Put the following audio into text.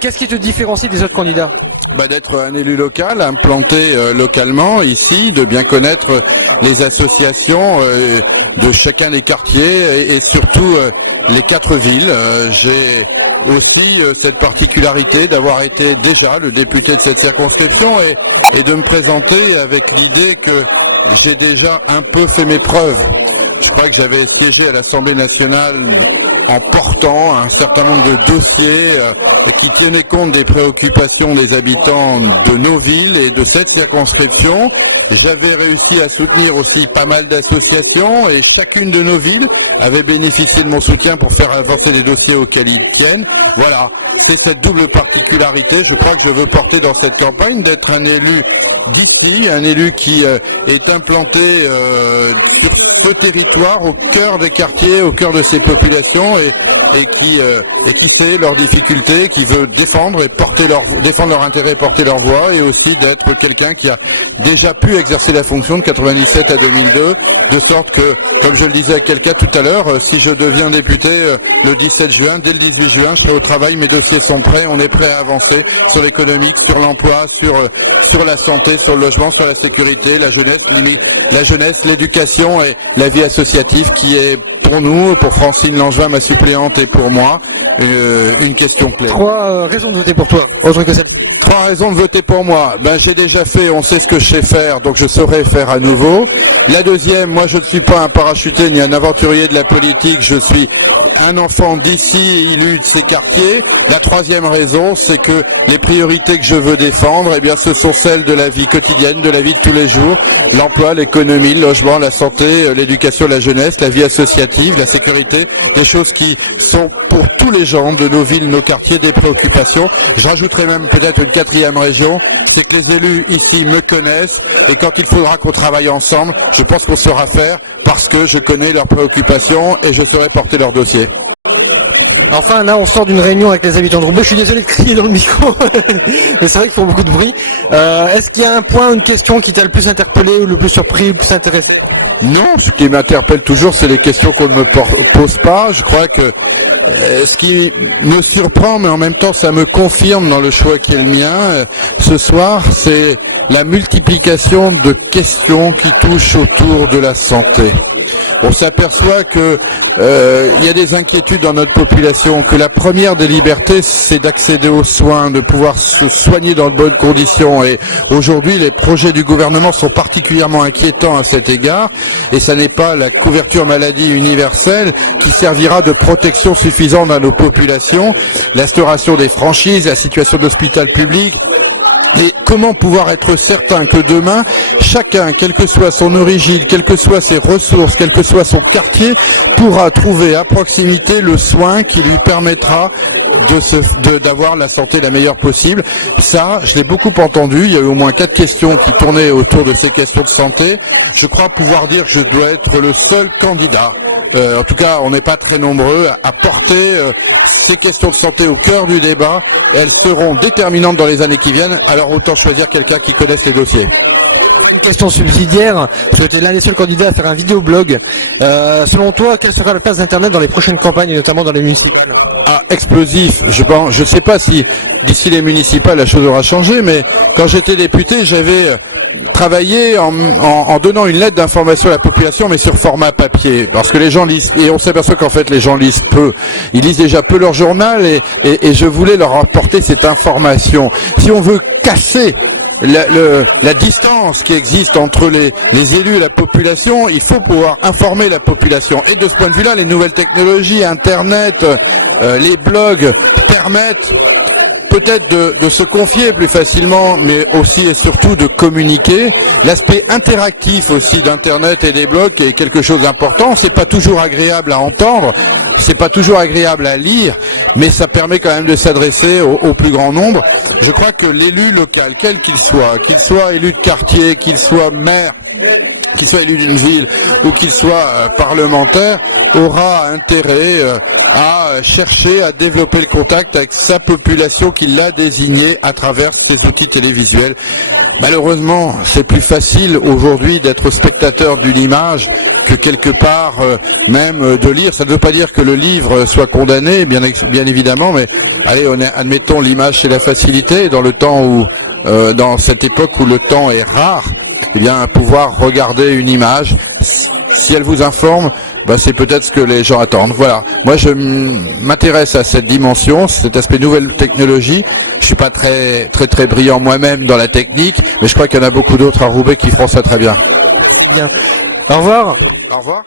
Qu'est-ce qui te différencie des autres candidats? D'être un élu local, implanté localement ici, de bien connaître les associations de chacun des quartiers et surtout les 4 villes. J'ai aussi cette particularité d'avoir été déjà le député de cette circonscription et de me présenter avec l'idée que j'ai déjà un peu fait mes preuves. Je crois que j'avais siégé à l'Assemblée nationale en portant un certain nombre de dossiers qui tenaient compte des préoccupations des habitants de nos villes et de cette circonscription. J'avais réussi à soutenir aussi pas mal d'associations et chacune de nos villes avait bénéficié de mon soutien pour faire avancer les dossiers auxquels ils tiennent. Voilà, c'est cette double particularité, je crois que je veux porter dans cette campagne, d'être un élu d'ici, un élu qui est implanté sur ce territoire, au cœur des quartiers, au cœur de ces populations et qui sait leurs difficultés, qui veut défendre leur intérêt et porter leur voix, et aussi d'être quelqu'un qui a déjà pu exercer la fonction de 97 à 2002, de sorte que, comme je le disais à quelqu'un tout à l'heure, si je deviens député le 17 juin, dès le 18 juin, je serai au travail, mes dossiers sont prêts, on est prêt à avancer sur l'économique, sur l'emploi, sur la santé, sur le logement, sur la sécurité, la jeunesse, l'éducation et la vie associative qui est pour nous, pour Francine Langevin, ma suppléante, et pour moi, une question clé. 3 raisons de voter pour toi, autre que celle. 3 raisons de voter pour moi. J'ai déjà fait, on sait ce que je sais faire, donc je saurai faire à nouveau. La deuxième, moi je ne suis pas un parachuté ni un aventurier de la politique, je suis un enfant d'ici, élu de ces quartiers. La troisième raison, c'est que les priorités que je veux défendre, ce sont celles de la vie quotidienne, de la vie de tous les jours, l'emploi, l'économie, le logement, la santé, l'éducation, la jeunesse, la vie associative, la sécurité, des choses qui sont pour tous les gens de nos villes, nos quartiers, des préoccupations. Je rajouterai même peut-être une 4e région, c'est que les élus ici me connaissent et quand il faudra qu'on travaille ensemble, je pense qu'on saura faire parce que je connais leurs préoccupations et je saurai porter leurs dossiers. Enfin, là, on sort d'une réunion avec les habitants de Roubaix. Je suis désolé de crier dans le micro, mais c'est vrai qu'ils font beaucoup de bruit. Est-ce qu'il y a un point, une question qui t'a le plus interpellé ou le plus surpris ou le plus intéressé? Non, ce qui m'interpelle toujours, c'est les questions qu'on ne me pose pas. Je crois que ce qui me surprend, mais en même temps, ça me confirme dans le choix qui est le mien, ce soir, c'est la multiplication de questions qui touchent autour de la santé. On s'aperçoit que il y a des inquiétudes dans notre population, que la première des libertés, c'est d'accéder aux soins, de pouvoir se soigner dans de bonnes conditions. Et aujourd'hui, les projets du gouvernement sont particulièrement inquiétants à cet égard. Et ça n'est pas la couverture maladie universelle qui servira de protection suffisante à nos populations. L'instauration des franchises, la situation de l'hôpital public. Et comment pouvoir être certain que demain, chacun, quelle que soit son origine, quelles que soient ses ressources, quel que soit son quartier, pourra trouver à proximité le soin qui lui permettra d'avoir la santé la meilleure possible. Ça, je l'ai beaucoup entendu. Il y a eu au moins 4 questions qui tournaient autour de ces questions de santé. Je crois pouvoir dire que je dois être le seul candidat. En tout cas, on n'est pas très nombreux à porter ces questions de santé au cœur du débat. Elles seront déterminantes dans les années qui viennent. Alors autant choisir quelqu'un qui connaisse les dossiers. Une question subsidiaire, parce que tu es l'un des seuls candidats à faire un vidéoblog. Selon toi, quelle sera la place d'Internet dans les prochaines campagnes, et notamment dans les municipales? Explosif. Je ne sais pas si d'ici les municipales la chose aura changé, mais quand j'étais député, j'avais travaillé en donnant une lettre d'information à la population, mais sur format papier, parce que les gens lisent, et on s'aperçoit qu'en fait les gens lisent peu. Ils lisent déjà peu leur journal, et je voulais leur apporter cette information. Si on veut casser la distance qui existe entre les élus et la population, il faut pouvoir informer la population. Et de ce point de vue-là, les nouvelles technologies, Internet, les blogs permettent peut-être de se confier plus facilement, mais aussi et surtout de communiquer. L'aspect interactif aussi d'Internet et des blogs est quelque chose d'important. C'est pas toujours agréable à entendre, c'est pas toujours agréable à lire, mais ça permet quand même de s'adresser au plus grand nombre. Je crois que l'élu local, quel qu'il soit élu de quartier, qu'il soit maire, qu'il soit élu d'une ville ou qu'il soit parlementaire, aura intérêt à chercher à développer le contact avec sa population qui l'a désigné à travers ces outils télévisuels. Malheureusement, c'est plus facile aujourd'hui d'être spectateur d'une image que quelque part même de lire. Ça ne veut pas dire que le livre soit condamné, bien évidemment, mais allez, admettons l'image c'est la facilité. Dans le temps où, dans cette époque où le temps est rare, eh bien, pouvoir regarder une image, si elle vous informe, bah, c'est peut-être ce que les gens attendent. Voilà. Moi, je m'intéresse à cette dimension, cet aspect nouvelle technologie. Je suis pas très brillant moi-même dans la technique, mais je crois qu'il y en a beaucoup d'autres à Roubaix qui feront ça très bien. Bien. Au revoir. Au revoir.